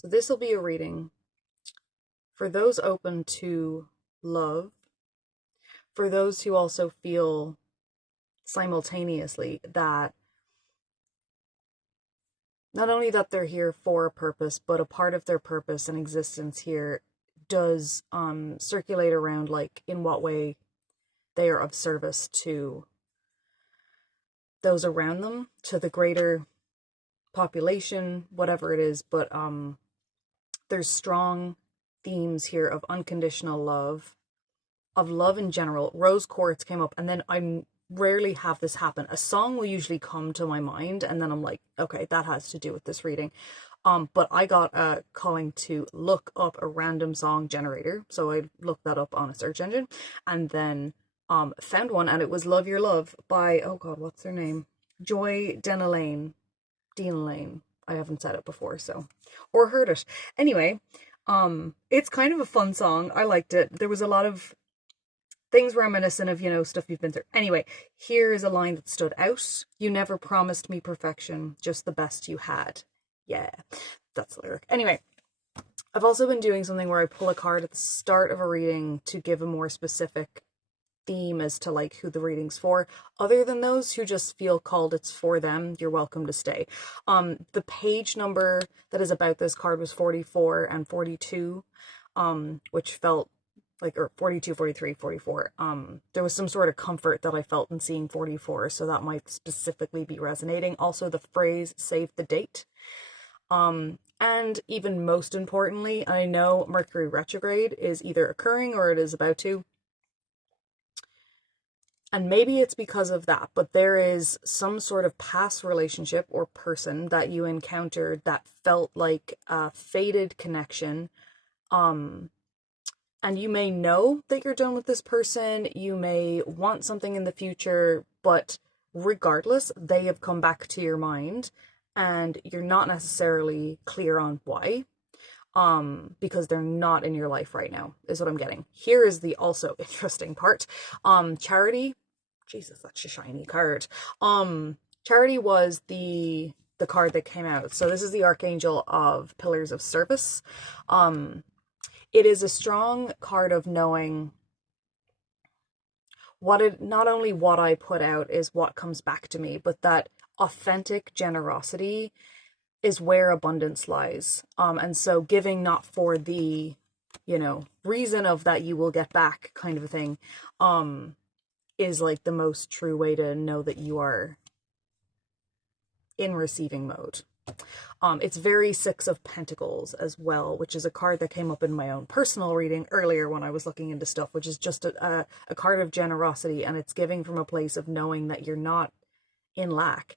So this will be a reading for those open to love, for those who also feel simultaneously that not only that they're here for a purpose, but a part of their purpose and existence here does circulate around, like, in what way they are of service to those around them, to the greater population, whatever it is. But there's strong themes here of unconditional love, of love in general. Rose quartz came up, and then I rarely have this happen. A song will usually come to my mind, and then I'm like, okay, that has to do with this reading. But I got a calling to look up a random song generator, so I looked that up on a search engine, and then found one, and it was "Love Your Love" by, oh god, what's her name? Joy Denalane. Denalane. I haven't said it before, so, or heard it. Anyway, it's kind of a fun song. I liked it. There was a lot of things reminiscent of, stuff you've been through. Anyway, here is a line that stood out. "You never promised me perfection, just the best you had." Yeah, that's the lyric. Anyway, I've also been doing something where I pull a card at the start of a reading to give a more specific theme as to, like, who the reading's for. Other than those who just feel called it's for them, you're welcome to stay. The page number that is about this card was 44 and 42, which felt like, or 42, 43, 44. There was some sort of comfort that I felt in seeing 44, so that might specifically be resonating. Also, the phrase "save the date." And even most importantly, I know Mercury retrograde is either occurring or it is about to. And maybe it's because of that, but there is some sort of past relationship or person that you encountered that felt like a faded connection. And you may know that you're done with this person, you may want something in the future, but regardless, they have come back to your mind and you're not necessarily clear on why, because they're not in your life right now, is what I'm getting. Here is the also interesting part. Charity, Jesus, that's a shiny card. Charity was the card that came out. So this is the Archangel of Pillars of Service. It is a strong card of knowing not only what I put out is what comes back to me, but that authentic generosity is where abundance lies. And so giving not for the, reason of that you will get back kind of a thing, is like the most true way to know that you are in receiving mode. It's very Six of Pentacles as well, which is a card that came up in my own personal reading earlier when I was looking into stuff, which is just a card of generosity, and it's giving from a place of knowing that you're not in lack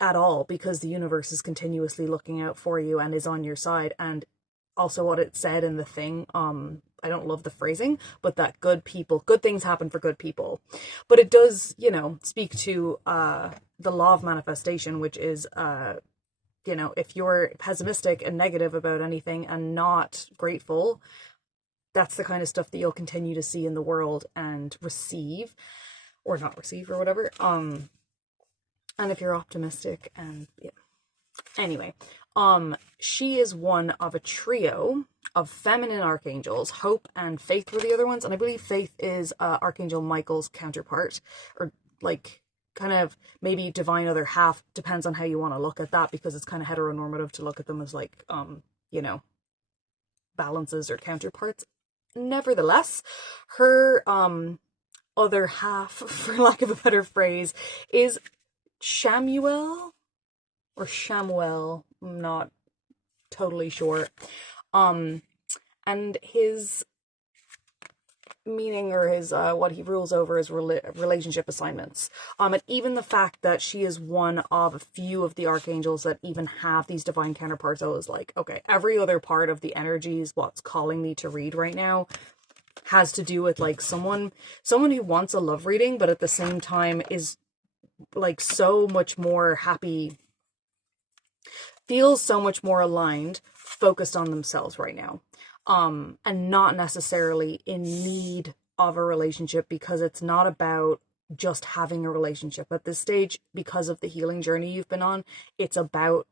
at all, because the universe is continuously looking out for you and is on your side. And also what it said in the thing, I don't love the phrasing, but that good things happen for good people. But it does, speak to the law of manifestation, which is if you're pessimistic and negative about anything and not grateful, that's the kind of stuff that you'll continue to see in the world and receive, or not receive, or whatever. And if you're optimistic, and yeah. Anyway, she is one of a trio of feminine archangels. Hope and Faith were the other ones, and I believe Faith is Archangel Michael's counterpart, or like kind of maybe divine other half, depends on how you want to look at that, because it's kind of heteronormative to look at them as like balances or counterparts. Nevertheless, her other half, for lack of a better phrase, is Shamuel or Shamuel, I'm not totally sure. And his meaning, or his what he rules over, is relationship assignments. And even the fact that she is one of a few of the archangels that even have these divine counterparts, I was like, okay, every other part of the energy is what's calling me to read right now has to do with like someone who wants a love reading, but at the same time is like so much more happy, feels so much more aligned, focused on themselves right now. And not necessarily in need of a relationship, because it's not about just having a relationship at this stage, because of the healing journey you've been on. It's about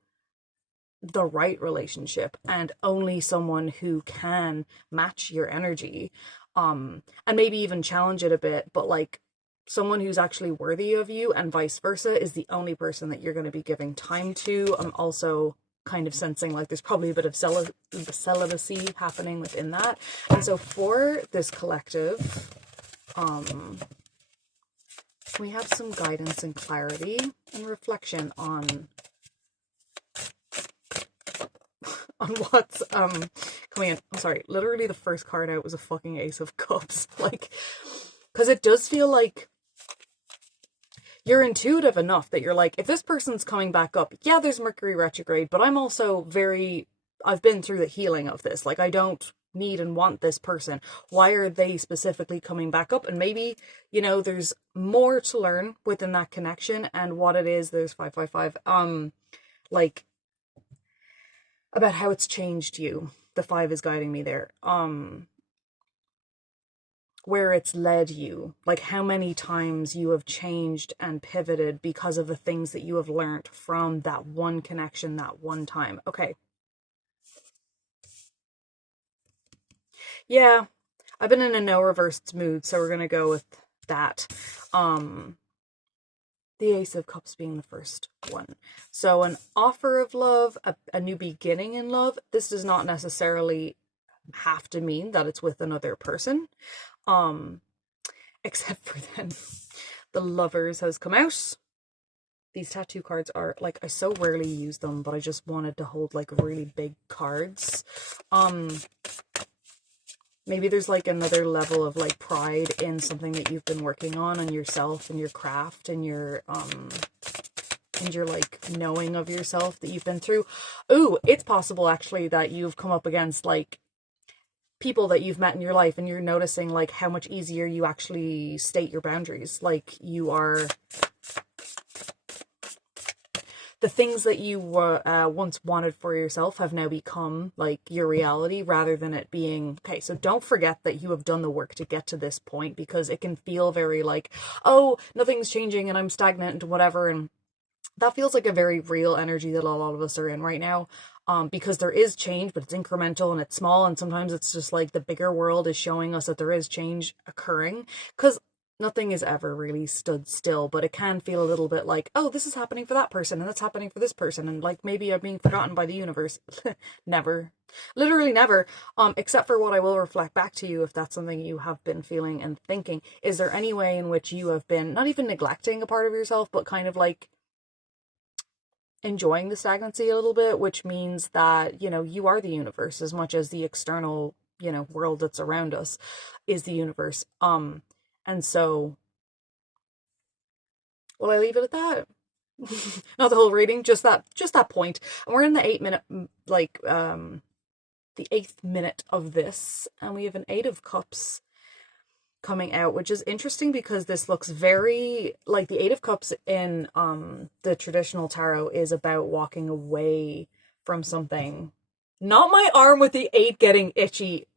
the right relationship and only someone who can match your energy, and maybe even challenge it a bit, but like someone who's actually worthy of you and vice versa is the only person that you're going to be giving time to. I'm also kind of sensing like there's probably a bit of celibacy happening within that. And so for this collective, we have some guidance and clarity and reflection on what's coming in. I'm sorry, literally the first card out was a fucking Ace of Cups. Like, because it does feel like you're intuitive enough that you're like, if this person's coming back up, yeah, there's Mercury retrograde, but I'm also I've been through the healing of this. Like, I don't need and want this person. Why are they specifically coming back up? And maybe, you know, there's more to learn within that connection and what it is. There's 555. Like, about how it's changed you. The 5 is guiding me there. Where it's led you, like how many times you have changed and pivoted because of the things that you have learned from that one connection, that one time. Okay. Yeah, I've been in a no reversed mood, so we're gonna go with that. The Ace of Cups being the first one. So an offer of love, a new beginning in love. This does not necessarily have to mean that it's with another person. Except for then the Lovers has come out. These tattoo cards are like, I so rarely use them, but I just wanted to hold like really big cards. Maybe there's like another level of like pride in something that you've been working on yourself and your craft and your like knowing of yourself that you've been through. Ooh, it's possible actually that you've come up against like people that you've met in your life and you're noticing like how much easier you actually state your boundaries. Like you are, the things that you were once wanted for yourself have now become like your reality rather than it being, okay, so don't forget that you have done the work to get to this point, because it can feel very like, oh, nothing's changing and I'm stagnant and whatever. And that feels like a very real energy that a lot of us are in right now. Because there is change, but it's incremental and it's small. And sometimes it's just like the bigger world is showing us that there is change occurring, because nothing is ever really stood still, but it can feel a little bit like, oh, this is happening for that person and that's happening for this person. And like, maybe I'm being forgotten by the universe. Never, literally never. Except for what I will reflect back to you, if that's something you have been feeling and thinking, is there any way in which you have been not even neglecting a part of yourself, but kind of like enjoying the stagnancy a little bit, which means that, you know, you are the universe as much as the external, you know, world that's around us is the universe. And so, will I leave it at that? Not the whole reading, just that point. And we're in the 8-minute, like, the 8th minute of this, and we have an 8 of Cups coming out, which is interesting because this looks very like the 8 of Cups in the traditional tarot is about walking away from something. Not my arm with the 8 getting itchy.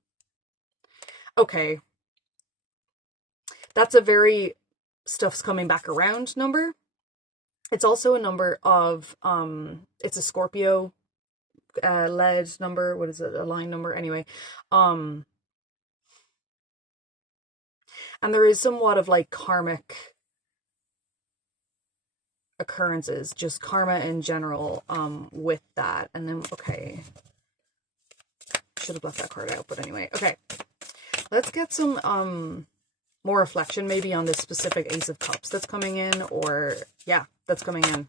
Okay. That's a very stuff's coming back around number. It's also a number of it's a Scorpio led number. What is it? A line number anyway. And there is somewhat of like karmic occurrences, just karma in general, with that. And then, okay, should have left that card out, but anyway, okay, let's get some more reflection maybe on this specific Ace of Cups that's coming in, or yeah, that's coming in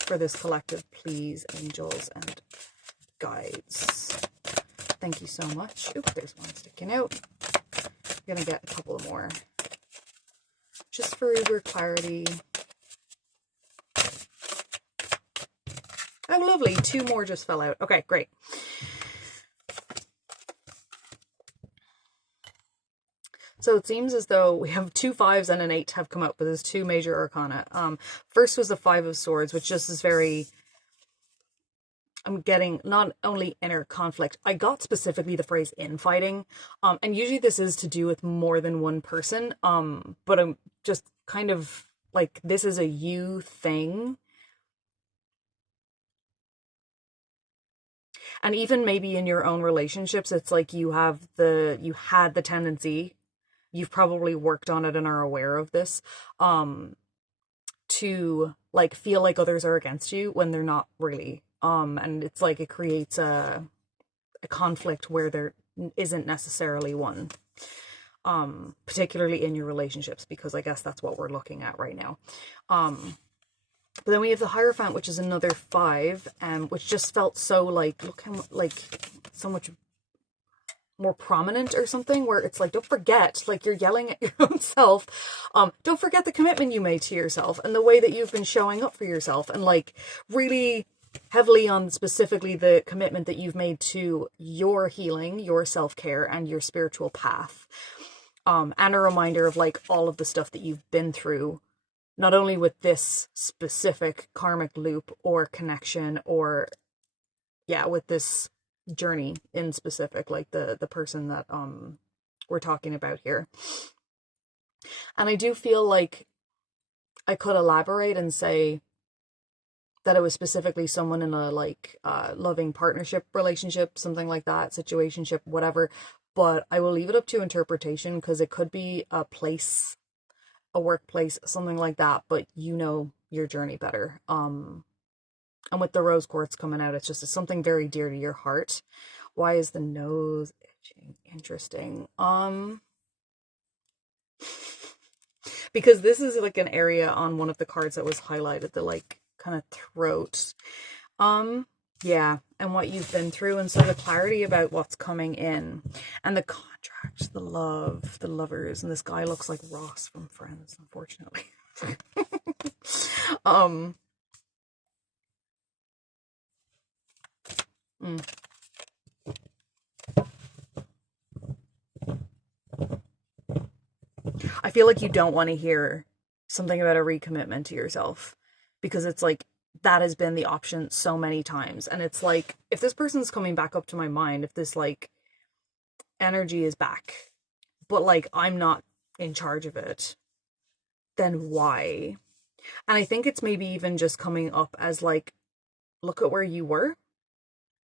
for this collective. Please, angels and guides, thank you so much. Oop, there's one sticking out. I'm gonna get a couple more just for uber clarity. Oh, lovely. 2 more just fell out. Okay, great. So it seems as though we have 2 5s and an 8 have come up, but there's 2 major arcana. First was the 5 of Swords, which just is very, I'm getting not only inner conflict, I got specifically the phrase infighting. And usually this is to do with more than one person. But I'm just kind of like, this is a you thing. And even maybe in your own relationships, it's like you had the tendency, you've probably worked on it and are aware of this, to like feel like others are against you when they're not really. And it's like it creates a conflict where there isn't necessarily one. Particularly in your relationships, because I guess that's what we're looking at right now. But then we have the Hierophant, which is another 5, which just felt so like, look how like so much more prominent or something, where it's like, don't forget, like you're yelling at your own self. Don't forget the commitment you made to yourself and the way that you've been showing up for yourself, and like really heavily on specifically the commitment that you've made to your healing, your self-care, and your spiritual path. And a reminder of like all of the stuff that you've been through, not only with this specific karmic loop or connection, or with this journey in specific, like the person that we're talking about here. And I do feel like I could elaborate and say that it was specifically someone in a like loving partnership relationship, something like that, situationship, whatever. But I will leave it up to interpretation, because it could be a place, a workplace, something like that, but you know your journey better. And with the rose quartz coming out, it's something very dear to your heart. Why is the nose itching? Interesting. Because this is like an area on one of the cards that was highlighted, the like kind of throat. Yeah, and what you've been through, and so the clarity about what's coming in, and the contract, the love, the lovers, and this guy looks like Ross from Friends, unfortunately. I feel like you don't want to hear something about a recommitment to yourself, because it's like that has been the option so many times. And it's like, if this person's coming back up to my mind, if this like energy is back, but like I'm not in charge of it, then why? And I think it's maybe even just coming up as like, look at where you were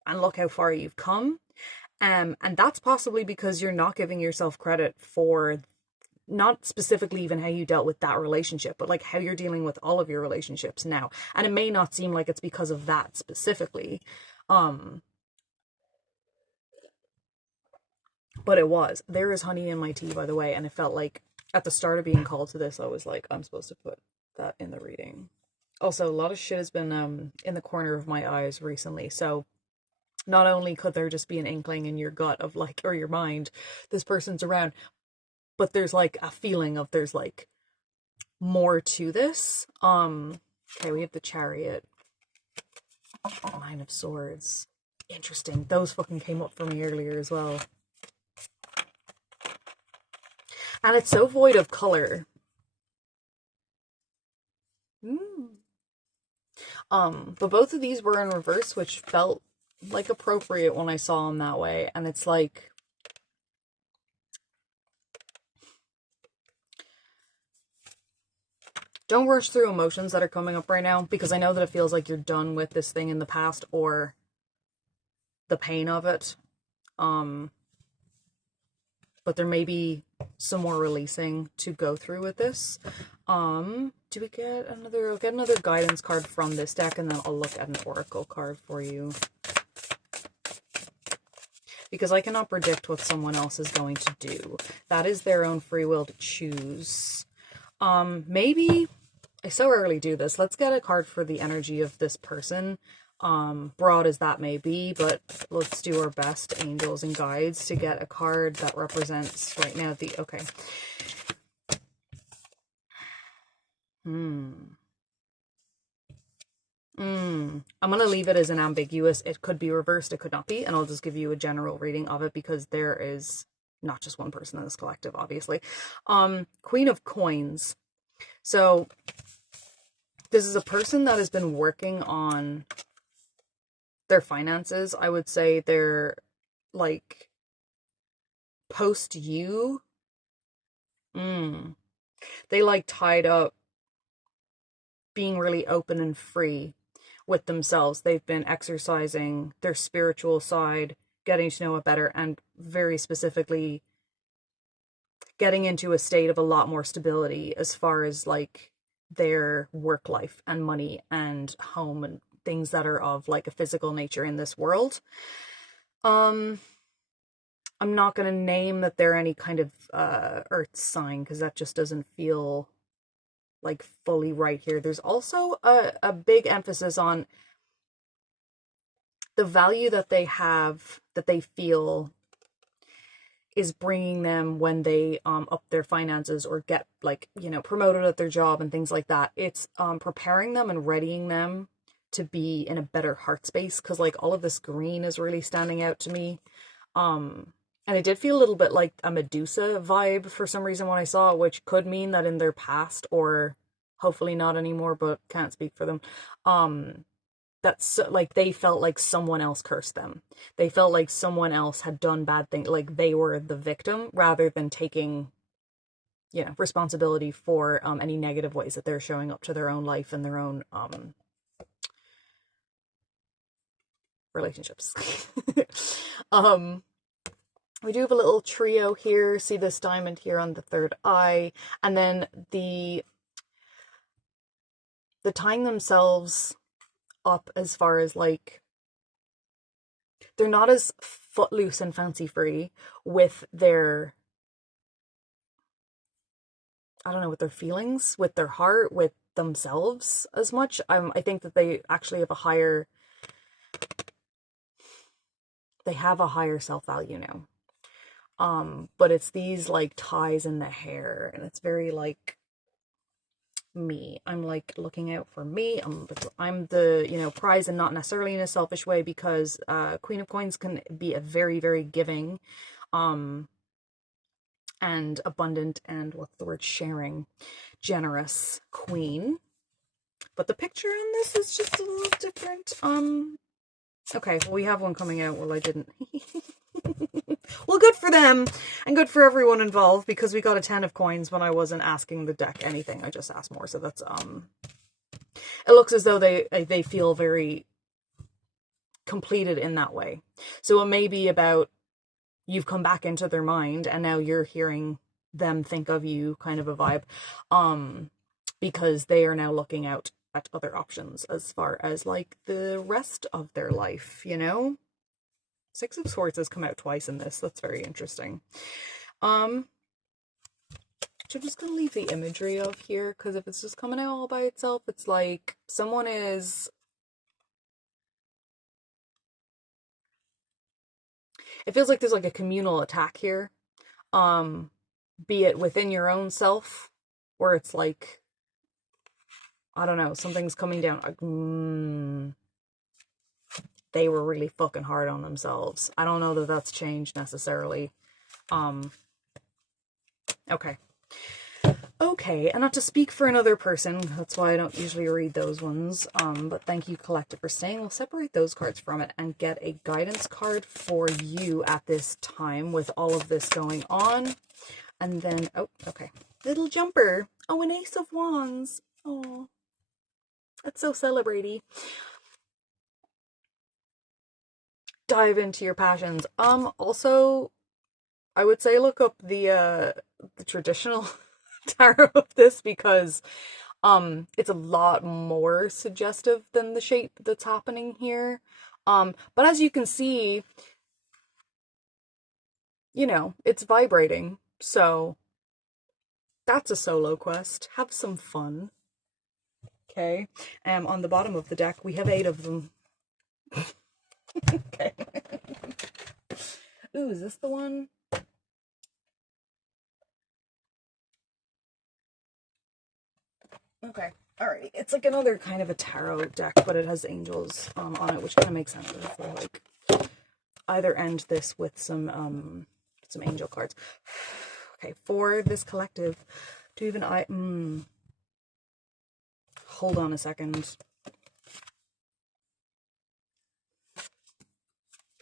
and look how far you've come. And that's possibly because you're not giving yourself credit for not specifically even how you dealt with that relationship, but like how you're dealing with all of your relationships now. And it may not seem like it's because of that specifically. But it was. There is honey in my tea, by the way, and it felt like at the start of being called to this, I was like, I'm supposed to put that in the reading. Also, a lot of shit has been in the corner of my eyes recently, so not only could there just be an inkling in your gut of like, or your mind, this person's around, but there's like a feeling of there's like more to this. Okay, we have the Chariot, Nine of Swords. Interesting. Those fucking came up for me earlier as well. And it's so void of color. But both of these were in reverse, which felt like appropriate when I saw them that way. And it's like, don't rush through emotions that are coming up right now, because I know that it feels like you're done with this thing in the past, or the pain of it. But there may be some more releasing to go through with this. Do we get another? I'll get another guidance card from this deck, and then I'll look at an oracle card for you, because I cannot predict what someone else is going to do. That is their own free will to choose. Maybe I so rarely do this. Let's get a card for the energy of this person. Broad as that may be, but let's do our best, angels and guides, to get a card that represents right now the, okay. I'm going to leave it as an ambiguous. It could be reversed, it could not be, and I'll just give you a general reading of it, because there is not just one person in this collective, obviously. Queen of Coins. So this is a person that has been working on their finances. I would say they're like post you. They like tied up being really open and free with themselves. They've been exercising their spiritual side, getting to know it better, and very specifically getting into a state of a lot more stability as far as like their work life and money and home and things that are of like a physical nature in this world. I'm not going to name that they're any kind of earth sign because that just doesn't feel like fully right here. There's also a big emphasis on the value that they have, that they feel is bringing them when they up their finances or get like, you know, promoted at their job and things like that. It's preparing them and readying them to be in a better heart space, because like all of this green is really standing out to me. And it did feel a little bit like a Medusa vibe for some reason when I saw it, which could mean that in their past, or hopefully not anymore, but can't speak for them, that's like they felt like someone else cursed them. They felt like someone else had done bad things, like they were the victim rather than taking, you know, responsibility for any negative ways that they're showing up to their own life and their own relationships. We do have a little trio here. See this diamond here on the third eye, and then the tying themselves up as far as like they're not as footloose and fancy free with their, I don't know, with their feelings, with their heart, with themselves as much. I think that they actually have a higher self-value now. But it's these like ties in the hair, and it's very like me. I'm like looking out for me. I'm the, you know, prize, and not necessarily in a selfish way, because Queen of Coins can be a very, very giving and abundant and what's the word, sharing, generous queen. But the picture on this is just a little different. Okay, well, we have one coming out. Well, I didn't. Well, good for them and good for everyone involved, because we got a 10 of coins when I wasn't asking the deck anything. I just asked more. So that's it looks as though they feel very completed in that way. So it may be about you've come back into their mind and now you're hearing them think of you, kind of a vibe, because they are now looking out at other options as far as like the rest of their life, you know. Six of Swords has come out twice in this. That's very interesting. So I'm just going to leave the imagery of here, because if it's just coming out all by itself, it's like someone is... It feels like there's like a communal attack here. Be it within your own self, where it's like, I don't know, something's coming down. Like, they were really fucking hard on themselves. I don't know that that's changed necessarily. Okay. Okay, and not to speak for another person, that's why I don't usually read those ones, but thank you, Collective, for staying. We'll separate those cards from it and get a guidance card for you at this time with all of this going on. And then, oh, okay, little jumper. Oh, an Ace of Wands. Oh, that's so celebraty. Dive into your passions. Also, I would say look up the traditional tarot of this, because it's a lot more suggestive than the shape that's happening here. But as you can see, you know, it's vibrating. So that's a solo quest. Have some fun. Okay. On the bottom of the deck, we have 8 of them. Okay. Ooh, is this the one? Okay. Alrighty. It's like another kind of a tarot deck, but it has angels on it, which kind of makes sense. So like either end this with some angel cards. Okay, for this collective, do even I hold on a second.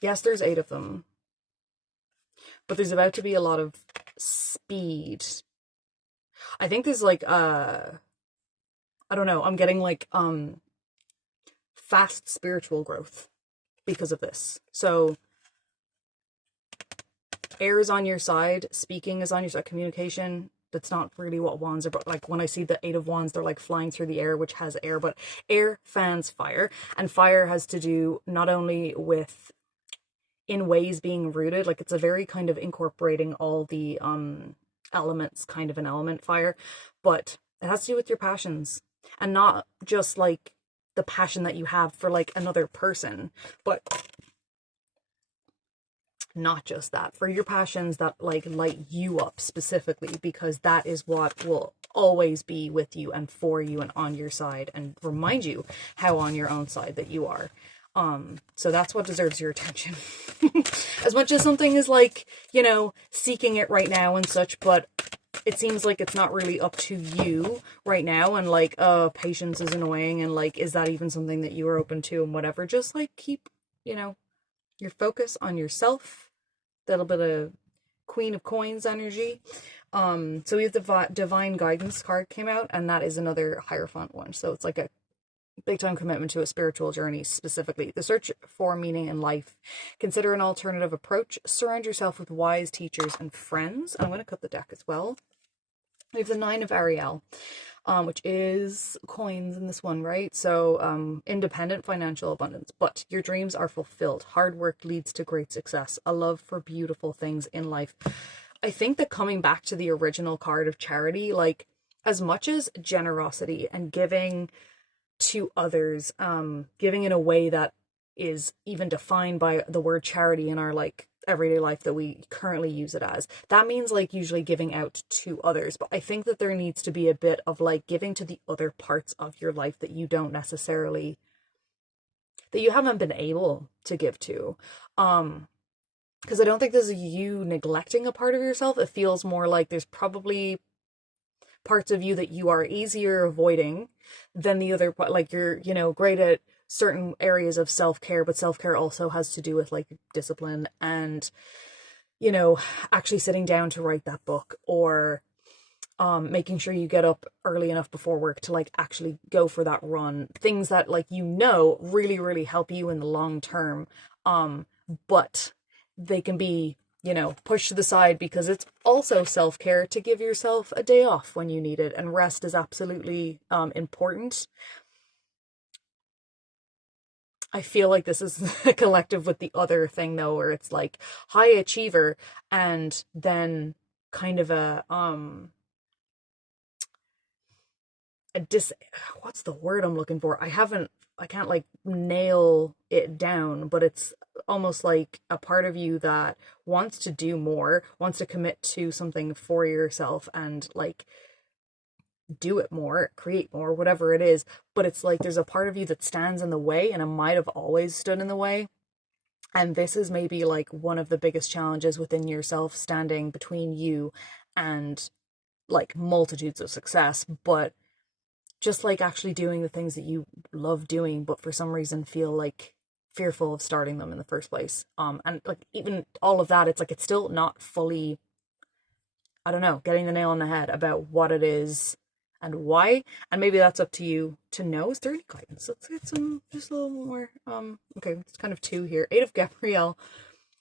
Yes, there's 8 of them. But there's about to be a lot of speed. I think there's like I don't know, I'm getting like fast spiritual growth because of this. So air is on your side, speaking is on your side, communication. That's not really what wands are, but like when I see the 8 of Wands, they're like flying through the air, which has air, but air fans fire, and fire has to do not only with in ways being rooted, like it's a very kind of incorporating all the elements, kind of an element, fire, but it has to do with your passions, and not just like the passion that you have for like another person, but not just that, for your passions that like light you up specifically, because that is what will always be with you and for you and on your side and remind you how on your own side that you are. So that's what deserves your attention. As much as something is like, you know, seeking it right now and such, but it seems like it's not really up to you right now, and like patience is annoying, and like, is that even something that you are open to, and whatever. Just like keep, you know, your focus on yourself. That'll bit of Queen of Coins energy. So we have the Divine Guidance card came out, and that is another Hierophant one. So it's like a big time commitment to a spiritual journey, specifically the search for meaning in life. Consider an alternative approach. Surround yourself with wise teachers and friends. I'm going to cut the deck as well. We have the 9 of Ariel, which is coins in this one, right? So independent financial abundance, but your dreams are fulfilled. Hard work leads to great success. A love for beautiful things in life. I think that coming back to the original card of charity, like as much as generosity and giving to others, giving in a way that is even defined by the word charity in our like everyday life that we currently use it as, that means like usually giving out to others. But I think that there needs to be a bit of like giving to the other parts of your life that you don't necessarily, that you haven't been able to give to, because I don't think this is you neglecting a part of yourself. It feels more like there's probably parts of you that you are easier avoiding than the other part. Like you're, you know, great at certain areas of self-care, but self-care also has to do with like discipline and, you know, actually sitting down to write that book, or making sure you get up early enough before work to like actually go for that run. Things that like, you know, really, really help you in the long term. But they can be, you know, pushed to the side because it's also self-care to give yourself a day off when you need it. And rest is absolutely important. I feel like this is a collective with the other thing though, where it's like high achiever and then kind of a what's the word I'm looking for? I can't like nail it down, but it's almost like a part of you that wants to do more, wants to commit to something for yourself and like do it more, create more, whatever it is. But it's like there's a part of you that stands in the way, and it might have always stood in the way. And this is maybe like one of the biggest challenges within yourself, standing between you and like multitudes of success, but just like actually doing the things that you love doing, but for some reason feel like fearful of starting them in the first place. And like even all of that, it's like it's still not fully, I don't know, getting the nail on the head about what it is and why. And maybe that's up to you to know. Is there any guidance? Let's get some, just a little more. Okay, it's kind of 2 here. 8 of Gabrielle,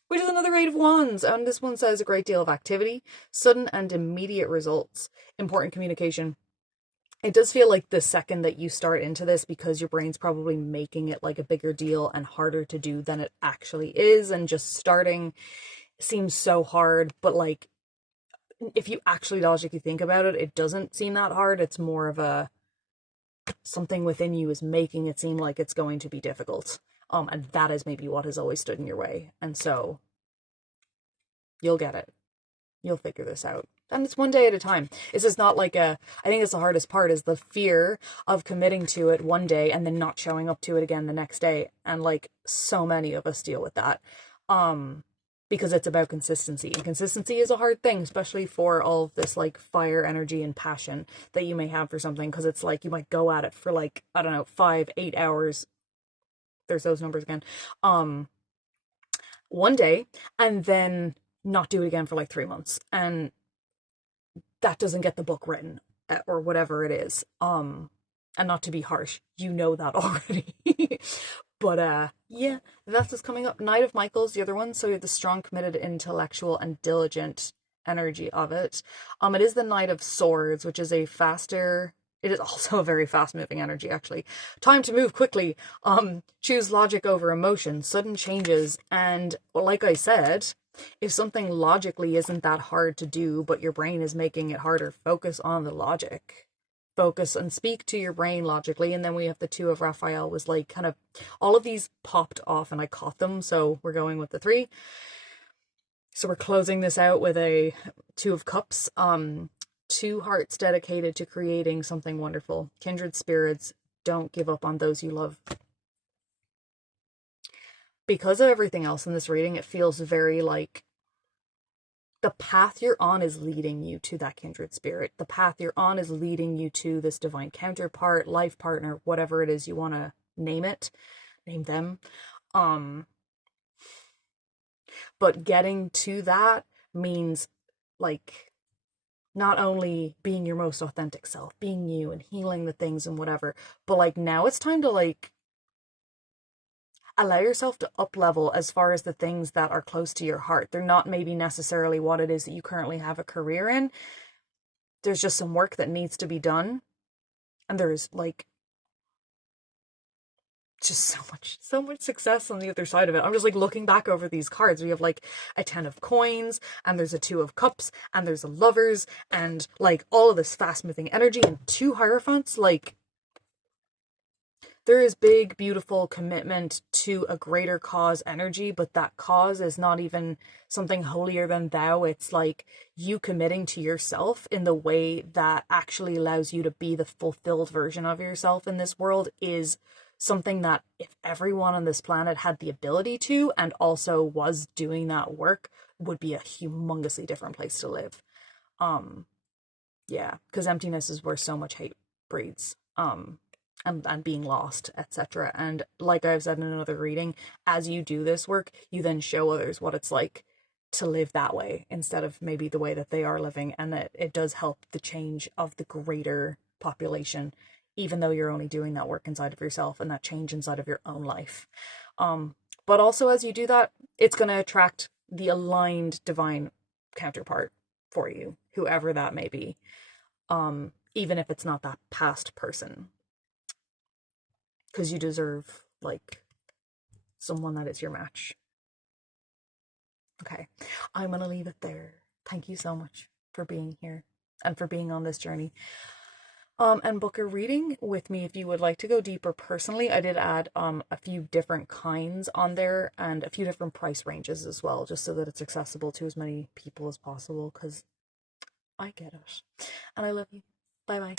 which is another 8 of Wands. And this one says a great deal of activity, sudden and immediate results, important communication. It does feel like the second that you start into this, because your brain's probably making it like a bigger deal and harder to do than it actually is, and just starting seems so hard, but like if you actually logically think about it, it doesn't seem that hard. It's more of a something within you is making it seem like it's going to be difficult. And that is maybe what has always stood in your way. And so you'll get it. You'll figure this out. And it's one day at a time. It's just not like I think it's the hardest part is the fear of committing to it one day and then not showing up to it again the next day. And like so many of us deal with that. Because it's about consistency. And consistency is a hard thing, especially for all of this like fire energy and passion that you may have for something. Because it's like you might go at it for like, I don't know, 5-8 hours. There's those numbers again. One day, and then not do it again for like 3 months. And that doesn't get the book written or whatever it is. And not to be harsh, you know that already. But yeah, that's what's coming up. Knight of Michael's the other one, so you have the strong, committed, intellectual, and diligent energy of it. It is the Knight of Swords, which is a faster. It is also a very fast-moving energy, actually. Time to move quickly. Choose logic over emotion, sudden changes, and like I said, if something logically isn't that hard to do, but your brain is making it harder, focus on the logic. Focus and speak to your brain logically. And then we have the Two of Raphael, was like kind of all of these popped off and I caught them, so we're going with the 3. So we're closing this out with a Two of Cups. 2 hearts dedicated to creating something wonderful. Kindred spirits, don't give up on those you love. Because of everything else in this reading, it feels very like the path you're on is leading you to that kindred spirit. The path you're on is leading you to this divine counterpart, life partner, whatever it is you want to name it, name them. But getting to that means like not only being your most authentic self, being you and healing the things and whatever, but like now it's time to like allow yourself to up level as far as the things that are close to your heart. They're not maybe necessarily what it is that you currently have a career in. There's just some work that needs to be done. And there's like just so much success on the other side of it. I'm just like looking back over these cards. We have like a 10 of coins, and there's a 2 of cups, and there's a lovers, and like all of this fast moving energy, and 2 hierophants. Like there is big, beautiful commitment to a greater cause energy, but that cause is not even something holier than thou. It's like you committing to yourself in the way that actually allows you to be the fulfilled version of yourself in this world is something that if everyone on this planet had the ability to and also was doing that work would be a humongously different place to live. Yeah, because emptiness is where so much hate breeds. And being lost, etc. And like I've said in another reading, as you do this work, you then show others what it's like to live that way instead of maybe the way that they are living, and that it does help the change of the greater population, even though you're only doing that work inside of yourself and that change inside of your own life. But also as you do that, it's going to attract the aligned divine counterpart for you, whoever that may be, even if it's not that past person. Because you deserve, like, someone that is your match. Okay, I'm going to leave it there. Thank you so much for being here and for being on this journey. And book a reading with me if you would like to go deeper personally. I did add a few different kinds on there and a few different price ranges as well, just so that it's accessible to as many people as possible, because I get it. And I love you. Bye-bye.